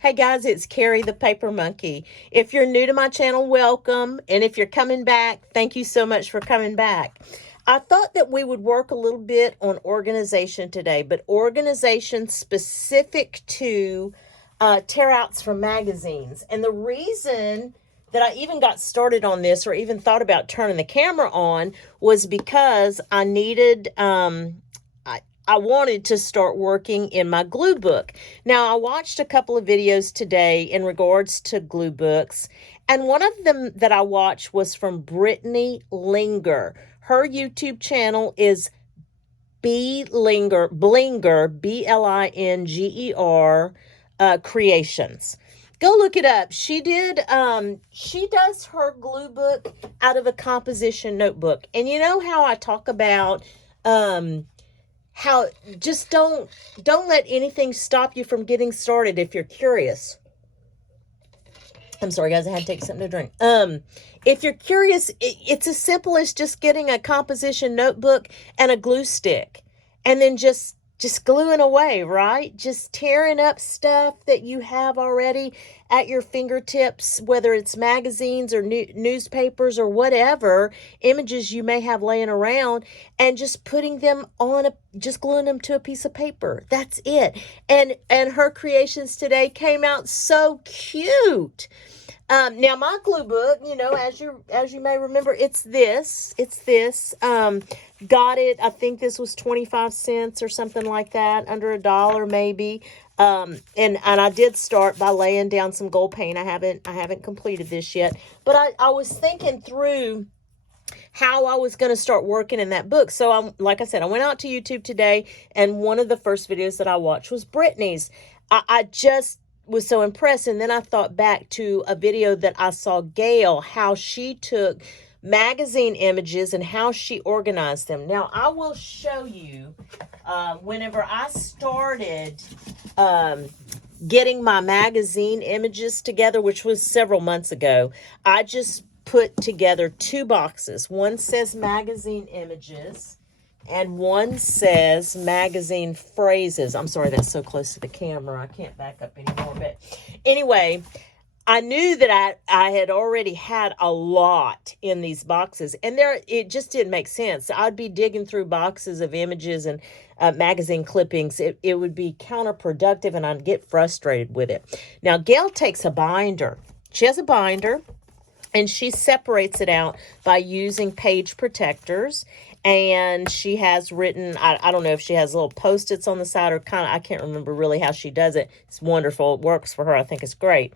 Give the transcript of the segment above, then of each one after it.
Hey guys, it's Carrie the Paper Monkey. If you're new to my channel, welcome. And if you're coming back, thank you so much for coming back. I thought that we would work a little bit on organization today, but organization specific to tear outs from magazines. And the reason that I even got started on this or even thought about turning the camera on was because I needed I wanted to start working in my glue book. Now, I watched a couple of videos today in regards to glue books, and one of them that I watched was from Brittany Linger. Her YouTube channel is Blinger, Blinger, Creations. Go look it up. She does her glue book out of a composition notebook. And you know how I talk about, how just don't let anything stop you from getting started if you're curious. I'm sorry, guys, I had to take something to drink. If you're curious, it's as simple as just getting a composition notebook and a glue stick, and then just gluing away, right? Just tearing up stuff that you have already at your fingertips, whether it's magazines or newspapers or whatever, images you may have laying around, and just putting them on just gluing them to a piece of paper. That's it. And her creations today came out so cute. Now my glue book, you know, as you may remember, it's this. Got it. I think this was 25 cents or something like that, under $1 maybe. And I did start by laying down some gold paint. I haven't completed this yet, but I was thinking through how I was going to start working in that book. So like I said, I went out to YouTube today, and one of the first videos that I watched was Brittany's. I just was so impressed. And then I thought back to a video that I saw Gail, how she took magazine images and how she organized them. Now, I will show you whenever I started getting my magazine images together, which was several months ago, I just put together two boxes. One says magazine images, and one says magazine phrases. I'm sorry, that's so close to the camera. I can't back up anymore. But anyway, I knew that I had already had a lot in these boxes, and it just didn't make sense. I'd be digging through boxes of images and magazine clippings. It would be counterproductive, and I'd get frustrated with it. Now, Gail takes a binder. She has a binder, and she separates it out by using page protectors. And she has written, I don't know if she has little Post-its on the side or I can't remember really how she does it. It's wonderful. It works for her. I think it's great.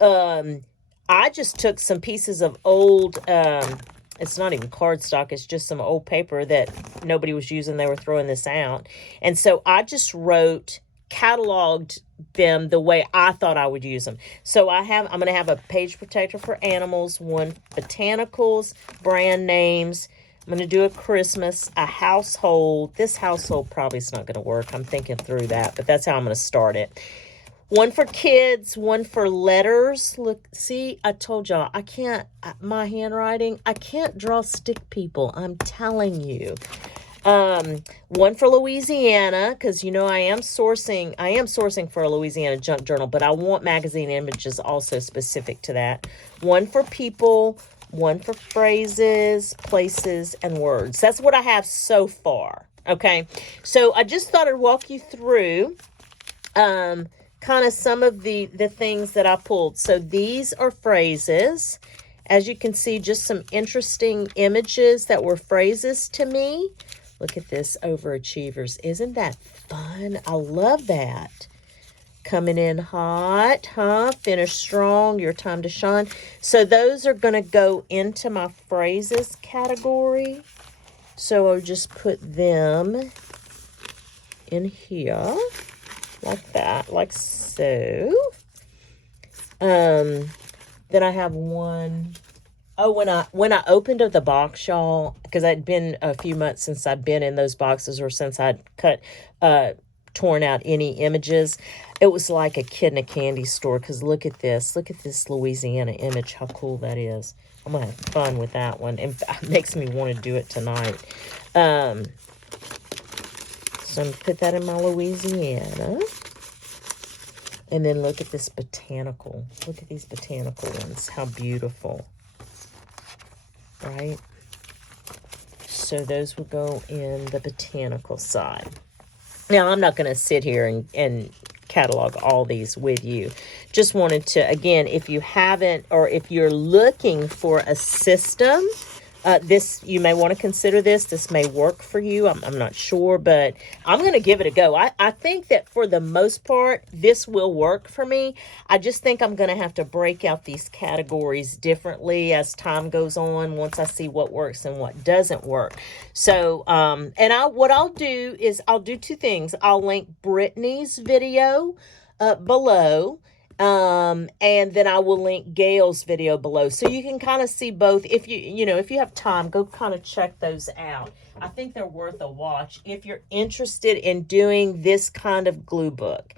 I just took some pieces of old, it's not even cardstock. It's just some old paper that nobody was using. They were throwing this out. And so I just cataloged them the way I thought I would use them. So I'm going to have a page protector for animals, one botanicals, brand names. I'm going to do a Christmas, a household. This household probably is not going to work. I'm thinking through that, but that's how I'm going to start it. One for kids, one for letters. Look, see, I told y'all, my handwriting, I can't draw stick people. I'm telling you. One for Louisiana, because you know I am sourcing for a Louisiana junk journal, but I want magazine images also specific to that. One for people, one for phrases, places, and words. That's what I have so far. Okay, so I just thought I'd walk you through kind of some of the things that I pulled. So these are phrases. As you can see, just some interesting images that were phrases to me. Look at this, overachievers. Isn't that fun? I love that. Coming in hot, huh? Finish strong, your time to shine. So those are going to go into my phrases category. So I'll just put them in here like that, like so. Then I have one. Oh, when I opened up the box, y'all, because I'd been a few months since I'd been in those boxes or since I'd torn out any images, it was like a kid in a candy store. Because look at this Louisiana image, how cool that is. I'm gonna have fun with that one. It makes me want to do it tonight. So I'm gonna put that in my Louisiana. And then look at this botanical. Look at these botanical ones. How beautiful. Right? So those will go in the botanical side. Now, I'm not going to sit here and catalog all these with you. Just wanted to, again, if you haven't, or if you're looking for a system, this, you may want to consider this. This may work for you. I'm not sure, but I'm going to give it a go. I think that for the most part, this will work for me. I just think I'm going to have to break out these categories differently as time goes on, once I see what works and what doesn't work. So, what I'll do is I'll do two things. I'll link Brittany's video below. And then I will link Gail's video below. So you can kind of see both. If if you have time, go kind of check those out. I think they're worth a watch if you're interested in doing this kind of glue book.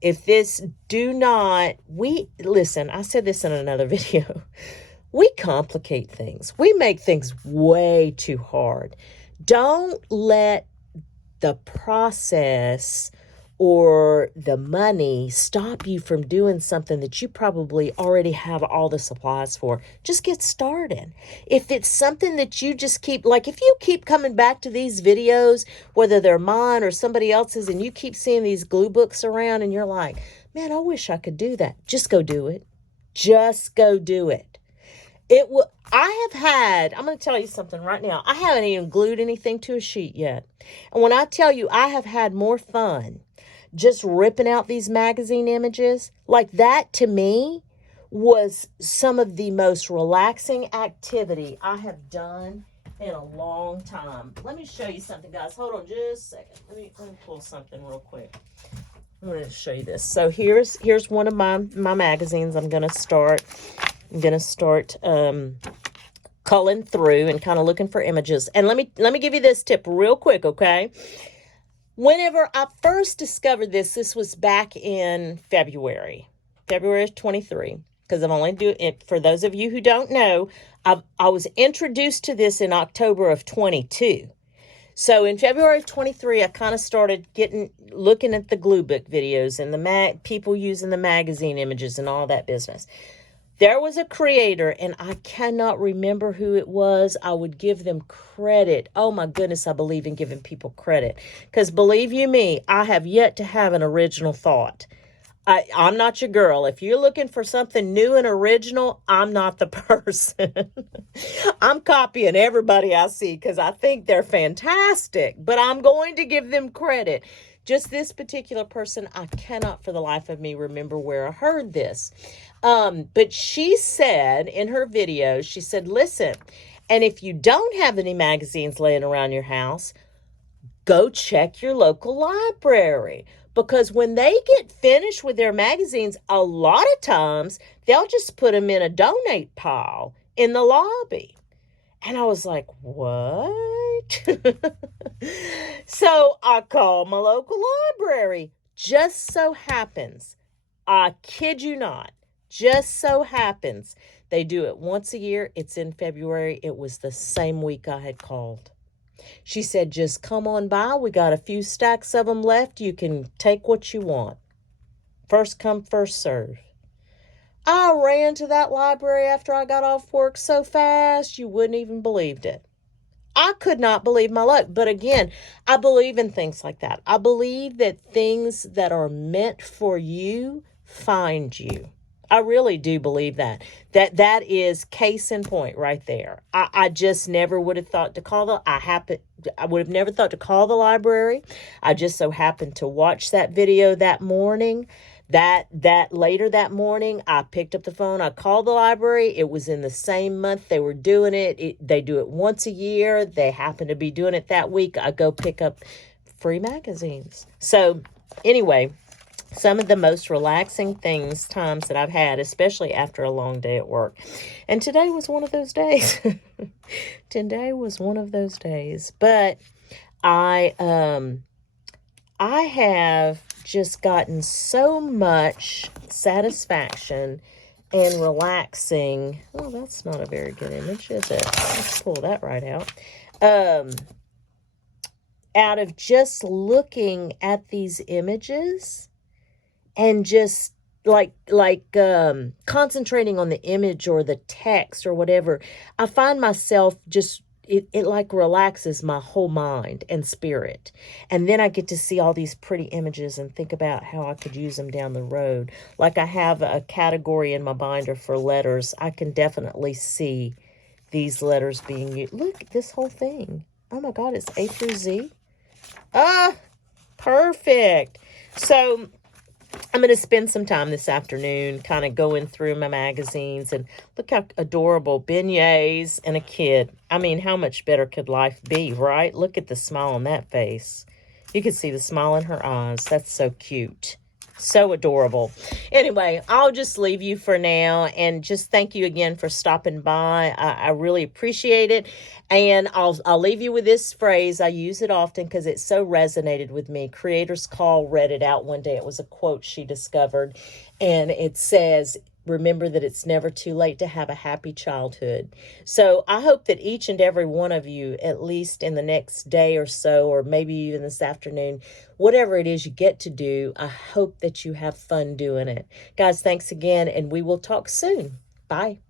If this, listen, I said this in another video. We complicate things. We make things way too hard. Don't let the process or the money stop you from doing something that you probably already have all the supplies for. Just get started. If it's something that you just keep, like if you keep coming back to these videos, whether they're mine or somebody else's, and you keep seeing these glue books around and you're like, man, I wish I could do that. Just go do it. Just go do it. I'm going to tell you something right now. I haven't even glued anything to a sheet yet. And when I tell you I have had more fun just ripping out these magazine images, like that to me was some of the most relaxing activity I have done in a long time. Let me show you something, guys. Hold on just a second. Let me pull something real quick. I'm going to show you this. So here's one of my magazines. I'm going to start culling through and kind of looking for images. And let me give you this tip real quick, okay? Whenever I first discovered this was back in February of 23, because I've only do it, for those of you who don't know, I was introduced to this in October of 22. So in February of 23, I kind of started looking at the glue book videos and the people using the magazine images and all that business. There was a creator, and I cannot remember who it was. I would give them credit. Oh my goodness, I believe in giving people credit. Because believe you me, I have yet to have an original thought. I'm not your girl. If you're looking for something new and original, I'm not the person. I'm copying everybody I see because I think they're fantastic. But I'm going to give them credit. Just this particular person, I cannot for the life of me remember where I heard this. But she said in her video, she said, listen, and if you don't have any magazines laying around your house, go check your local library. Because when they get finished with their magazines, a lot of times they'll just put them in a donate pile in the lobby. And I was like, what? So I called my local library. Just so happens, I kid you not, just so happens, they do it once a year. It's in February. It was the same week I had called. She said, just come on by. We got a few stacks of them left. You can take what you want. First come, first serve. I ran to that library after I got off work so fast, you wouldn't even believed it. I could not believe my luck. But again, I believe in things like that. I believe that things that are meant for you find you. I really do believe that. That is case in point right there. I just never would have thought to call I would have never thought to call the library. I just so happened to watch that video that morning. That later that morning, I picked up the phone. I called the library. It was in the same month they were doing it. They do it once a year. They happen to be doing it that week. I go pick up free magazines. So anyway, some of the most relaxing times that I've had, especially after a long day at work. And today was one of those days. Today was one of those days. But I have just gotten so much satisfaction and relaxing. Oh, that's not a very good image, is it? Let's pull that right out. Out of just looking at these images and just concentrating on the image or the text or whatever, I find myself just it like relaxes my whole mind and spirit. And then I get to see all these pretty images and think about how I could use them down the road. Like I have a category in my binder for letters. I can definitely see these letters being used. Look at this whole thing. Oh my God, it's A through Z. Ah, perfect. So I'm going to spend some time this afternoon kind of going through my magazines, and look how adorable, beignets and a kid. I mean, how much better could life be, right? Look at the smile on that face. You can see the smile in her eyes. That's so cute. So adorable. Anyway, I'll just leave you for now, and just thank you again for stopping by. I really appreciate it. And I'll leave you with this phrase. I use it often because it so resonated with me. Creators Call read it out one day. It was a quote she discovered, and it says, remember that it's never too late to have a happy childhood. So I hope that each and every one of you, at least in the next day or so, or maybe even this afternoon, whatever it is you get to do, I hope that you have fun doing it. Guys, thanks again, and we will talk soon. Bye.